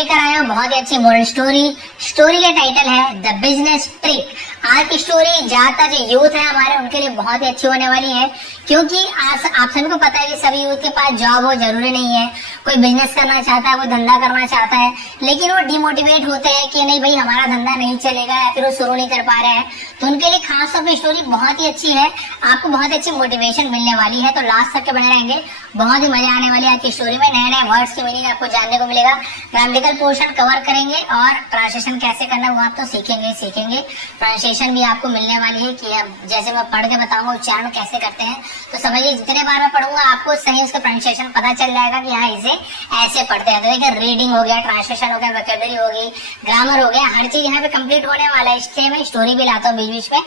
लेकर आया हूँ बहुत ही अच्छी मॉरल स्टोरी। स्टोरी का टाइटल है द बिजनेस ट्रिक। आज की स्टोरी ज्यादातर जो यूथ है हमारे उनके लिए बहुत ही अच्छी होने वाली है, क्योंकि आज आप सभी को पता है कि सभी यूथ के पास जॉब हो जरूरी नहीं है। कोई बिजनेस करना चाहता है, कोई धंधा करना चाहता है, लेकिन वो डिमोटिवेट होते हैं कि नहीं भाई हमारा धंधा नहीं चलेगा या फिर वो शुरू नहीं कर पा रहे हैं। तो उनके लिए खास तौर पर स्टोरी बहुत ही अच्छी है, आपको बहुत अच्छी मोटिवेशन मिलने वाली है। तो लास्ट तक के बने रहेंगे, बहुत ही मजा आने वाली है आज की स्टोरी में। नए नए वर्ड्स की मीनिंग आपको जानने को मिलेगा, ग्रामेटिकल पोर्शन कवर करेंगे और ट्रांसलेशन कैसे करना वो आप तो सीखेंगे। प्रोनाउंसिएशन भी आपको मिलने वाली है कि जैसे मैं पढ़ के बताऊंगा उच्चारण कैसे करते हैं, तो समझिए जितने बार मैं पढ़ूंगा आपको सही उसका प्रोनाउंसिएशन पता चल जाएगा कि हाँ इसे ऐसे पढ़ते हैं। तो देखिए रीडिंग हो गया, ट्रांसलेशन हो गया, वोकैबुलरी होगी, ग्रामर हो गया, हर चीज यहाँ पे कंप्लीट होने वाला है। इसलिए मैं स्टोरी भी लाता हूँ बीच बीच में।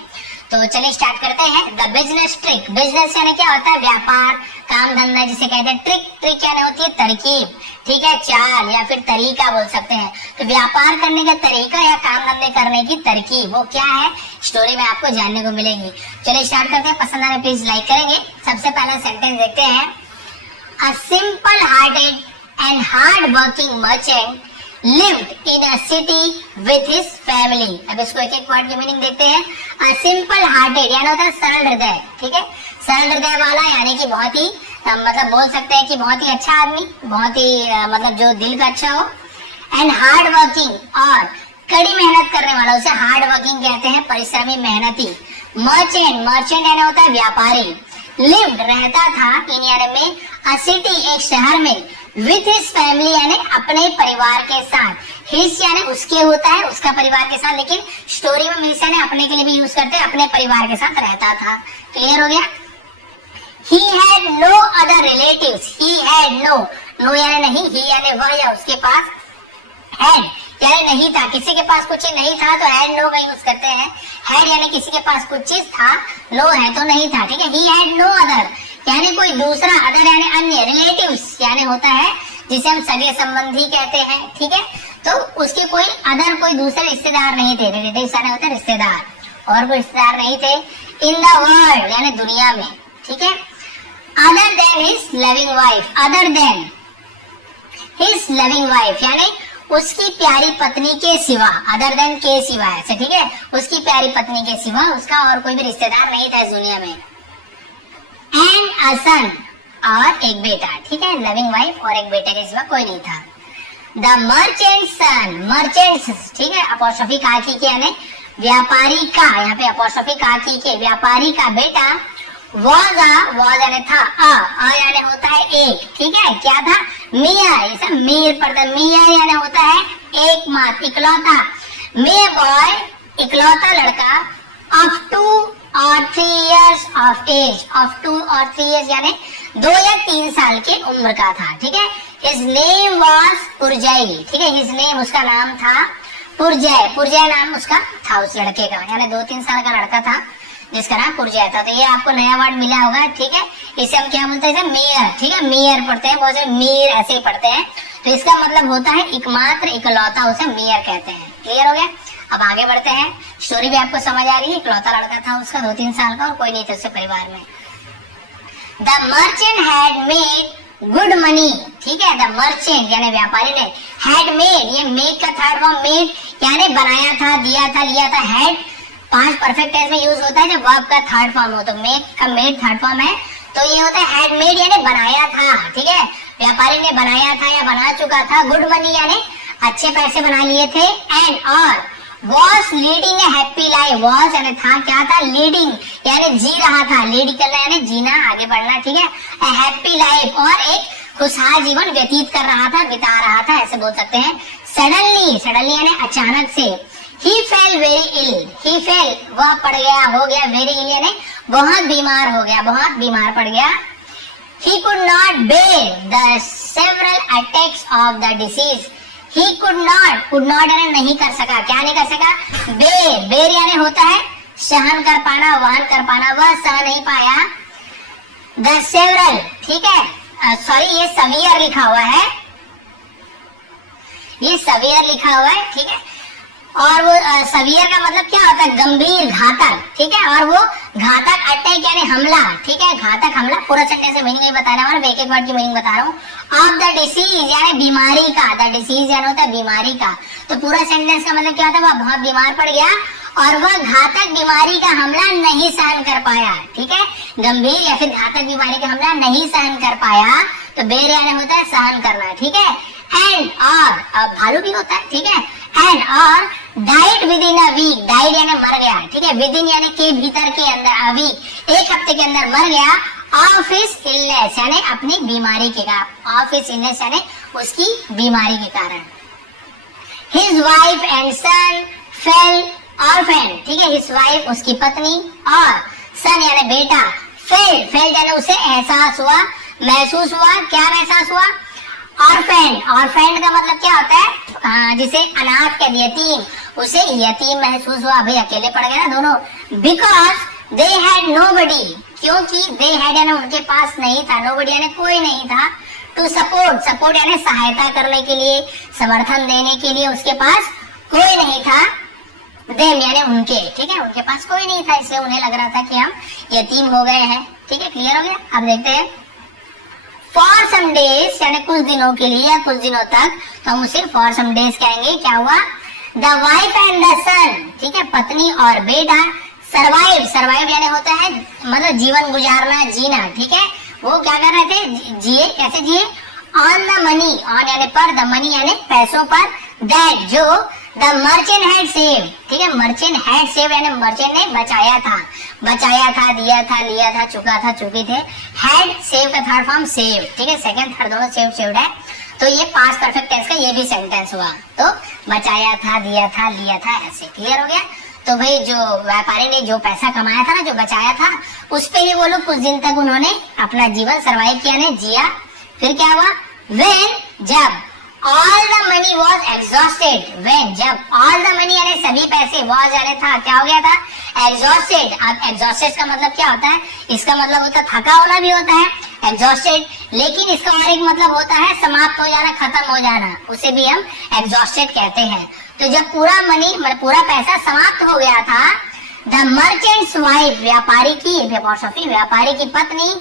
तो चलिए स्टार्ट करते हैं। The business trick. बिजनेस यानी क्या होता है? व्यापार, काम धंधा जिसे कहते हैं। ट्रिक यानी होती है तरकीब, ठीक है, चाल या फिर तरीका बोल सकते हैं। तो व्यापार करने का तरीका या काम धंधे करने की तरकीब वो क्या है, स्टोरी में आपको जानने को मिलेगी। चलिए स्टार्ट करते हैं। पसंद आने प्लीज लाइक करेंगे। सबसे पहला सेंटेंस देखते हैं। A simple hearted and hard working merchant lived in a city with his family। अब इसको एक एक वर्ड की मीनिंग देखते हैं। a simple hearted यानी होता है सरल हृदय, ठीक है, सरल हृदय वाला यानी कि बहुत ही मतलब बोल सकते हैं कि बहुत ही अच्छा आदमी, बहुत ही मतलब जो दिल का अच्छा हो। एंड हार्ड वर्किंग और कड़ी मेहनत करने वाला, उसे हार्ड वर्किंग कहते हैं, परिश्रमी मेहनती। मर्चेंट यानी होता है व्यापारी। लिव्ड रहता था इन यानी में, अ सिटी एक शहर में, विथ हिज फैमिली यानी अपने परिवार के साथ। हिज यानी उसके होता है, उसका परिवार के साथ, लेकिन स्टोरी में हमेशा ने अपने के लिए भी यूज करते हैं, अपने परिवार के साथ रहता था। क्लियर हो गया? He had no other relatives। He had no यानी नहीं, he यानी वह या उसके पास, had यानी नहीं था, किसी के पास कुछ चीज नहीं था तो had no का यूज करते हैं। had यानी किसी के पास कुछ चीज था, no है तो नहीं था, ठीक है। He had no other यानी कोई दूसरा, अदर यानी अन्य, रिलेटिव्स यानी होता है जिसे हम सगे संबंधी कहते हैं, ठीक है। तो उसके कोई अदर कोई दूसरे रिश्तेदार नहीं थे, रिलेटिव्स यानी होता है रिश्तेदार, और कोई रिश्तेदार नहीं थे। इन द वर्ल्ड यानी दुनिया में, ठीक है। Other than his loving wife, other than his loving wife यानी उसकी प्यारी पत्नी के सिवा, अदर देन के सिवा ऐसे, ठीक है, उसकी प्यारी पत्नी के सिवा उसका और कोई भी रिश्तेदार नहीं था इस दुनिया में। एंड अ सन और एक बेटा, ठीक है, लविंग वाइफ और एक बेटे के सिवा कोई नहीं था। द मर्चेंट सन, मर्चेंट, ठीक है, अपोस्ट्रोफी का की के यानी व्यापारी का, यहाँ पे अपोस्ट्रोफी का की के व्यापारी का बेटा, वाज यानी था, अ यानी होता है एक, ठीक है, क्या था, मिया, ये सब मीर पड़ता, मिया यानी होता है एकमात्र, इकलौता। मे बॉय इकलौता लड़का, ऑफ 2 और 3 years of age, of 2 और 3 years यानी 2 या 3 साल की उम्र का था, ठीक है। His name was पुरजय, ठीक है, his name उसका नाम था पुरजय नाम उसका था उस लड़के का, यानी 2-3 साल का लड़का था जिसका नाम पुरजय था। तो ये आपको नया वर्ड मिला होगा, ठीक है, इसे हम क्या बोलते हैं, मेयर, ठीक है, मेयर पढ़ते हैं, बहुत से मीर ऐसे ही पढ़ते हैं। तो इसका मतलब होता है एकमात्र, इकलौता, उसे मेयर कहते हैं। क्लियर हो गया? अब आगे बढ़ते हैं। स्टोरी भी आपको समझ आ रही है। इकलौता लड़का था उसका, 2-3 साल का, और कोई नहीं था उसके परिवार में। The merchant had made good money, ठीक है, द मर्चेंट यानी व्यापारी ने, हैड मेड, ये मेड का थर्ड फॉर्म, मेड यानी बनाया था, दिया था, लिया था। हैड 5 परफेक्ट टेंस में यूज होता है जब वर्ब का थर्ड फॉर्म हो, तो मेड का मेड थर्ड फॉर्म है, तो ये होता है हैड मेड यानी बनाया था, ठीक है, व्यापारी ने बनाया था या बना चुका था। गुड मनी यानी अच्छे पैसे बना लिए थे। एंड और was leading a happy life, was यानी था, क्या था, leading यानी जी रहा था, लीड करना यानी जीना, आगे बढ़ना, ठीक है, a happy life और एक खुशहाल जीवन व्यतीत कर रहा था, बिता रहा था, ऐसे बोल सकते हैं। suddenly यानी अचानक से। he fell very ill, he fell वह पड़ गया, हो गया, very ill यानी बहुत बीमार हो गया, बहुत बीमार पड़ गया। he could not bear the several attacks of the disease, he could not यानी नहीं कर सका, क्या नहीं कर सका, बेर यानी होता है सहन कर पाना, वहन कर पाना, वह सह नहीं पाया। द सेवरल, ठीक है, सॉरी ये सवियर लिखा हुआ है, ये सवियर लिखा हुआ है, ठीक है, और वो सवियर का मतलब क्या होता है, गंभीर, घातक, ठीक है। और वो घातक अटैक यानी हमला, ठीक है, घातक हमला। पूरा सेंटेंस में मीनिंग बता रहा हूँ, एक एक वर्ड की मीनिंग बता रहा हूँ। ऑफ द डिसीज यानी बीमारी का, द डिसीज यानी होता है बीमारी का। तो पूरा सेंटेंस का मतलब क्या होता है, वह बहुत बीमार पड़ गया और वह घातक बीमारी का हमला नहीं सहन कर पाया, ठीक है। गंभीर या फिर घातक बीमारी का हमला नहीं सहन कर पाया, तो बेर यानी होता है सहन करना, ठीक है। एंड और भालू भी होता है, ठीक है। एंड और died within a week, died यानी मर गया, ठीक है। विद इन यानी के भीतर, के अंदर, अ वीक एक हफ्ते के अंदर मर गया। ऑफ हिज इलनेस यानी अपनी बीमारी के कारण, ऑफ हिज इलनेस यानी उसकी बीमारी के कारण। His wife and son fell orphan, ठीक है। हिज वाइफ उसकी पत्नी और सन यानी बेटा, फेल, फेल यानी उसे एहसास हुआ, महसूस हुआ, क्या महसूस हुआ, ऑर्फेन, ऑर्फेन का मतलब क्या होता है, जिसे अनाथ कह दिया, यतीम, उसे यतीम महसूस हुआ, भाई अकेले पड़ गए ना दोनों। बिकॉज दे हैड नोबडी, क्योंकि दे हैड यानी उनके पास नहीं था, नोबडी यानी कोई नहीं था, टू सपोर्ट, सपोर्ट यानी सहायता करने के लिए, समर्थन देने के लिए उसके पास कोई नहीं था। देम यानी उनके, ठीक है, उनके पास कोई नहीं था, इसलिए उन्हें लग रहा था कि हम यतीम हो गए हैं, ठीक है। क्लियर हो गया। अब देखते हैं फॉर सम डेज यानी कुछ दिनों के लिए या कुछ दिनों तक, तो हम उसे फॉर सम डेज कहेंगे। क्या हुआ, द वाइफ एंड द सन, ठीक है, पत्नी और बेटा, सर्वाइव, सर्वाइव यानी होता है मतलब जीवन गुजारना, जीना, ठीक है। वो क्या कर रहे थे, जिए, कैसे जिए, ऑन द मनी, ऑन यानी पर, द मनी यानी पैसों पर, दैट जो द मर्चेंट हैड सेव, ठीक है, मर्चेंट हैड सेव यानी मर्चेंट ने बचाया था, बचाया था, दिया था, लिया था, चुका था, चुके थे। हैड, सेव का थर्ड फॉर्म सेव, ठीक है, सेकंड थर्ड दोनों सेव, सेव्ड है। तो ये पास्ट परफेक्ट टेंस का ये भी सेंटेंस हुआ। तो बचाया था, दिया था, लिया था, ऐसे। क्लियर हो गया। तो भाई जो व्यापारी ने जो पैसा कमाया था ना, जो बचाया था, उस पे ही वो लोग कुछ दिन तक उन्होंने अपना जीवन सर्वाइव किया, ने जिया। फिर क्या हुआ, व्हेन, जब, all the money was exhausted, when, जब, ऑल द मनी यानी सभी पैसे, वॉज यानी था, क्या हो गया था, एग्जॉस्टेड। अब एग्जॉस्टेड का मतलब क्या होता है, इसका मतलब होता है थका होना भी होता है एग्जॉस्टेड, लेकिन इसका और एक मतलब होता है समाप्त हो जाना, खत्म हो जाना, उसे भी हम एग्जॉस्टेड कहते हैं। तो जब पूरा मनी मतलब पूरा पैसा समाप्त हो गया था, द मर्चेंट्स वाइफ, व्यापारी की, व्यापारी की पत्नी,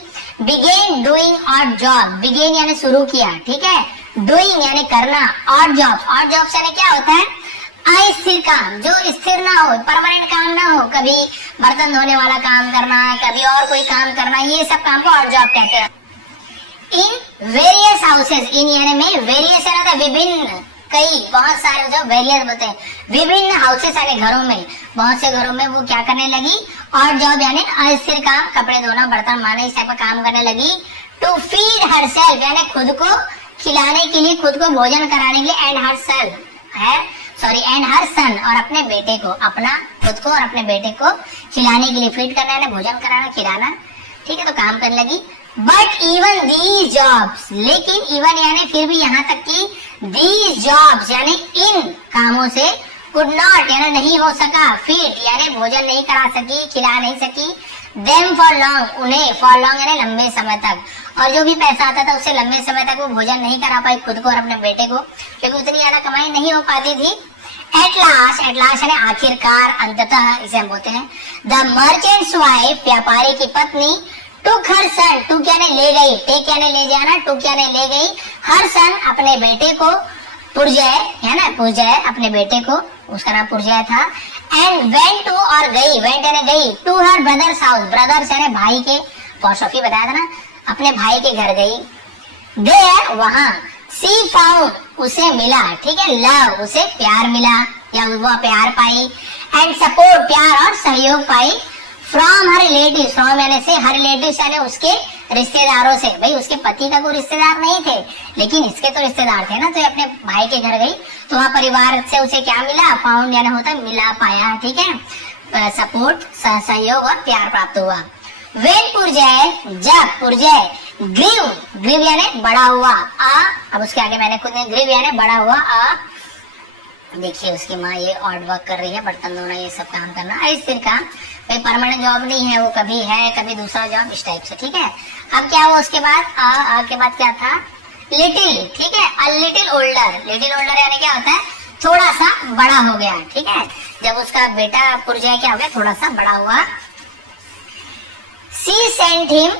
began doing odd job, began यानी शुरू किया, ठीक है, डूइंग यानी करना, ऑड जॉब, ऑड जॉब यानी क्या होता है, अस्थिर काम, जो स्थिर ना हो, परमानेंट काम ना हो, कभी बर्तन धोने वाला काम करना, कभी और कोई काम करना, ये सब काम को ऑड जॉब कहते हैं। इन वेरियस हाउसेस, इन यानी में, वेरियस यानी विभिन्न, कई, बहुत सारे, जो वेरियस बोलते हैं, विभिन्न हाउसेस यानी घरों में, बहुत से घरों में वो क्या करने लगी, ऑड जॉब यानी अस्थिर काम, कपड़े धोना, बर्तन मारना, इस टाइप का काम करने लगी। टू फीड हरसेल्फ यानी खुद को खिलाने के लिए, खुद को भोजन कराने के लिए, एंड हर सेल्फ है, सॉरी, एंड हर सन, और अपने बेटे को, अपना खुद को और अपने बेटे को खिलाने के लिए, फीड करना यानी भोजन कराना, खिलाना, ठीक है। तो काम करने लगी। बट इवन दीज जॉब्स, लेकिन इवन यानी फिर भी, यहाँ तक कि दीज जॉब्स यानी इन कामों से, कुड नॉट यानी नहीं हो सका, फीड यानी भोजन नहीं करा सकी, खिला नहीं सकी, देम फॉर लॉन्ग, उन्हें, फॉर लॉन्ग यानी लंबे समय तक, और जो भी पैसा आता था उससे लंबे समय तक वो भोजन नहीं करा पाई खुद को और अपने बेटे को, क्योंकि उतनी ज्यादा कमाई नहीं हो पाती थी। एट लास्ट यानी आखिरकार, अंततः इसे हम बोलते हैं। द मर्चेंट्स वाइफ, व्यापारी की पत्नी, टुक हर सन, टुक यानी ले गई, टेक यानी ले जाना, टुक यानी ले गई, हर सन अपने बेटे को, पुरजय है ना, पुरजय अपने बेटे को, उसका नाम पुरजय था। एंड वेंट टू और गई, वेंट यानी गई, to her brothers house, brothers यानी भाई के, पॉशॉफी बताया था ना, अपने भाई के घर गई। देयर वहां, सी फाउंड उसे मिला, ठीक है, लव उसे प्यार मिला या वो प्यार पाई, एंड सपोर्ट प्यार और सहयोग पाई, फ्रॉम हर रिलेटिव, फ्रॉम यानी से, हर रिलेटिव यानी उसके रिश्तेदारों से। भाई उसके पति का कोई रिश्तेदार नहीं थे, लेकिन इसके तो रिश्तेदार थे ना, तो अपने भाई के घर गई, तो वहाँ परिवार से उसे क्या मिला, फाउंड यानी होता है मिला, पाया, ठीक है, सपोर्ट, सहयोग और प्यार प्राप्त हुआ। वेन पुरजय, जब पुरजय, ग्रीव, ग्रीव यानी बड़ा हुआ, अब उसके आगे मैंने खुद ने, ग्रीव यानी बड़ा हुआ, देखिए उसकी माँ ये ऑड वर्क कर रही है, बर्तन धोना, ये सब काम करना, अस्थिर काम, कोई परमानेंट जॉब नहीं है, वो कभी है कभी दूसरा जॉब, इस टाइप से, ठीक है। अब क्या हुआ उसके बाद, के बाद क्या था, लिटिल, ठीक है, a little older, little older यानी क्या होता है, थोड़ा सा बड़ा हो गया, ठीक है। जब उसका बेटा पुरजय क्या हो गया, थोड़ा सा बड़ा हुआ। सी सेंट हिम,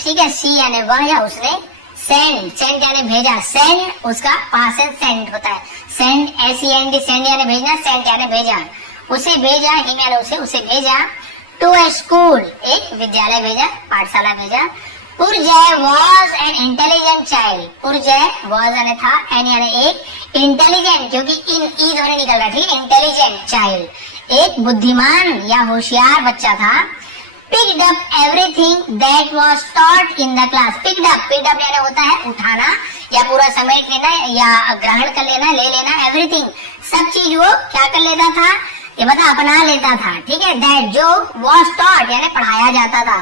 ठीक है, सी यानी वह या उसने, सेंड, सेंड यानी भेजा, सेंड उसका पास सेंड होता है, सेंड SEND, सेंड यानी भेजना, सेंड यानी भेजा, उसे भेजा, हिम यानी उसे भेजा, टू ए स्कूल, एक विद्यालय भेजा, पाठशाला भेजा। Purjay was an intelligent child, Purjay was यानी था, एन यानी एक, इंटेलिजेंट क्योंकि इन ई दोनों निकल रहा है, ठीक है, इंटेलिजेंट चाइल्ड, एक बुद्धिमान या होशियार बच्चा था। picked up everything that was taught in the class, picked up यानी होता है उठाना या पूरा समेट लेना या ग्रहण कर लेना, ले लेना, everything सब चीज वो क्या कर लेता था, ये मतलब अपना लेता था, ठीक है। that जो was taught यानी पढ़ाया जाता था,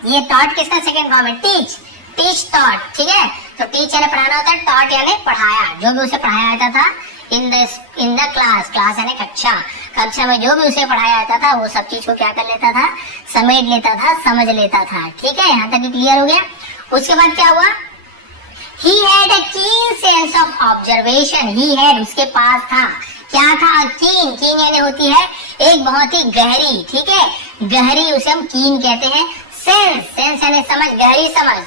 ये taught किसका सेकंड फॉर्म है, teach taught, ठीक है। तो teach यानी पढ़ाना होता है, taught यानी पढ़ाया, जो भी उसे पढ़ाया जाता था, इन द क्लास यानी कक्षा में जो भी उसे पढ़ाया जाता था वो सब चीज को क्या कर लेता था, समेट लेता था, समझ लेता था, ठीक है। यहाँ तक क्लियर हो गया। उसके बाद क्या हुआ, he had a keen sense of observation, he had उसके पास था, क्या था, कीन यानी होती है एक बहुत ही गहरी, ठीक है, गहरी उसे हम कीन कहते हैं। सेंस यानी समझ, गहरी समझ,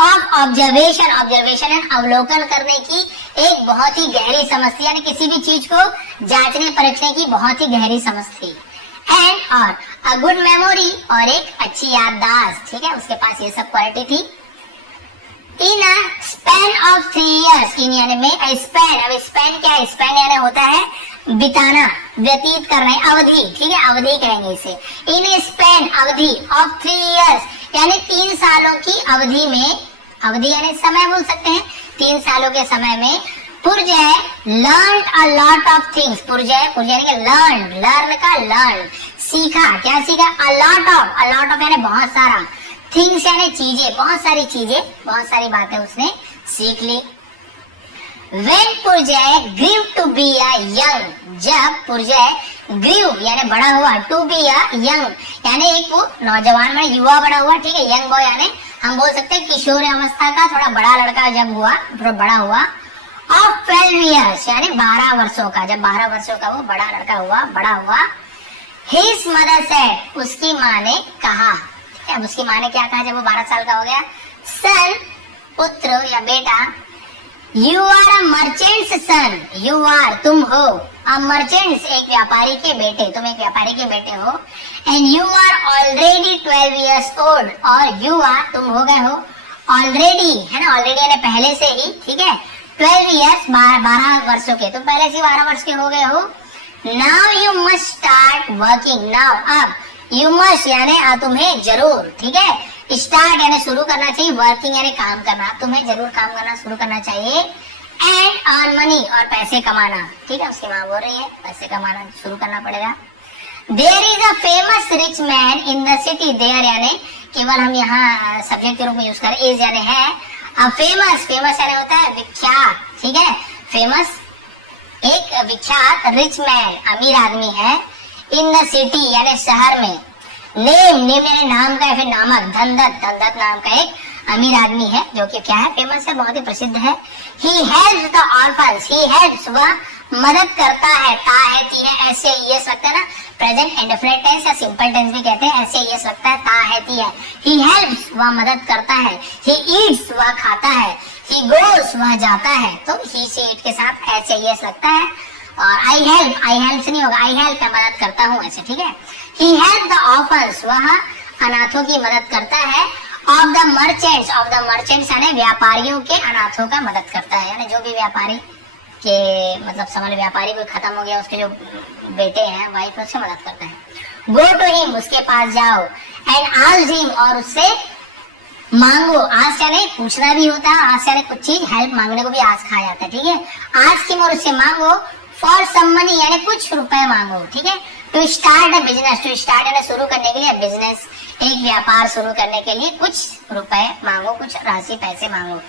ऑफ ऑब्जर्वेशन एंड अवलोकन करने की एक बहुत ही गहरी समझ थी, यानी किसी भी चीज को जांचने परखने की बहुत ही गहरी समझ थी। एंड और अ गुड मेमोरी, और एक अच्छी याददाश्त, ठीक है, उसके पास ये सब क्वालिटी थी। इन अ स्पैन ऑफ 3 years, इन यानी में स्पैन, अब स्पैन क्या है, स्पैन यानी होता है बिताना, व्यतीत करना, अवधि, ठीक है, अवधि कहेंगे इसे। इन ए स्पैन अवधि ऑफ 3 years यानी 3 सालों की अवधि में, अवधि यानी समय बोल सकते हैं, 3 सालों के समय में Purjay learn a lot of things, Purjay यानी लर्न का लर्न, सीखा, क्या सीखा, अ लॉट ऑफ यानी बहुत सारा, थिंग्स यानी चीजें, बहुत सारी चीजें, बहुत सारी बातें उसने सीख ली। When पुरजय grew to be a young, जब पुरजय grew यानी बड़ा हुआ, to be a young यानी एक वो नौजवान में युवा बड़ा हुआ, ठीक है, यंग बॉय यानी हम बोल सकते हैं किशोर अवस्था का थोड़ा बड़ा लड़का जब हुआ, थोड़ा बड़ा हुआ। ऑफ 12 years यानी 12 वर्षों का, जब 12 वर्षों का वो बड़ा लड़का हुआ, बड़ा हुआ। His mother said, उसकी माँ ने कहा, अब उसकी माँ ने क्या कहा जब वो 12 साल का हो गया, सन, पुत्र या बेटा, You are a merchant's son, you are, तुम हो, a merchant's एक व्यापारी के बेटे, तुम एक व्यापारी के बेटे हो, and you are already 12 years old, और you are, तुम हो गए हो, already है ना, already यानी पहले से ही, ठीक है, 12 years 12 वर्षों के, तुम पहले से 12 वर्ष के हो गए हो। Now you must start working, now अब you must यानी तुम्हें जरूर, ठीक है, स्टार्ट यानी शुरू करना चाहिए, वर्किंग यानी काम करना, तुम्हें जरूर काम करना शुरू करना चाहिए। एंड अर्न मनी, और पैसे कमाना, ठीक है, उसकी माँ बोल रही है पैसे कमाना शुरू करना पड़ेगा। There is a famous rich man in the city, there यानी केवल हम यहाँ सब्जेक्ट के रूप में यूज करें, इज यानी है, फेमस यानी होता है विख्यात, ठीक है, फेमस एक विख्यात, रिच मैन अमीर आदमी है, इन द सिटी यानी शहर में, नेम यानी नाम का, फिर नामक, धनदत्त नाम का एक अमीर आदमी है जो कि क्या है, फेमस है, बहुत ही प्रसिद्ध है। He helps the orphans, he helps वह मदद करता है, ता है, ती है, ऐसे ये लगता है ना, प्रेजेंट इंडेफिनिट टेंस या सिंपल टेंस भी कहते हैं, ऐसे ये लगता है, ता है, ती है। ही हेल्प्स वह मदद करता है, ही ईट्स वह खाता है, ही गोस वह जाता है, तो ही से इट के साथ ऐसे ये लगता है। और आई हेल्प नहीं होगा, आई हेल्प मैं मदद करता हूँ, ऐसे, ठीक है। ही हेल्प द ऑर्फन्स, वह अनाथों की मदद करता है। ऑफ द मर्चेंट्स यानी व्यापारियों के अनाथों का मदद करता है, यानी जो भी व्यापारी के मतलब समझ व्यापारी कोई खत्म हो गया, उसके जो बेटे हैं वाइफ उससे मदद करता है। गो टू हिम, उसके पास जाओ, एंड आस्क हिम, और उससे मांगो, आस्क यानी पूछना भी होता है, आस्क यानी कुछ चीज, हेल्प मांगने को भी आस्क कहा जाता है, ठीक है। आस्क हिम, और उससे मांगो, फॉर सम मनी यानी कुछ रुपए मांगो, ठीक है। To start a business, to start यानी शुरू करने के लिए, बिजनेस एक व्यापार शुरू करने के लिए कुछ रुपए मांगो, कुछ राशि पैसे मांगो।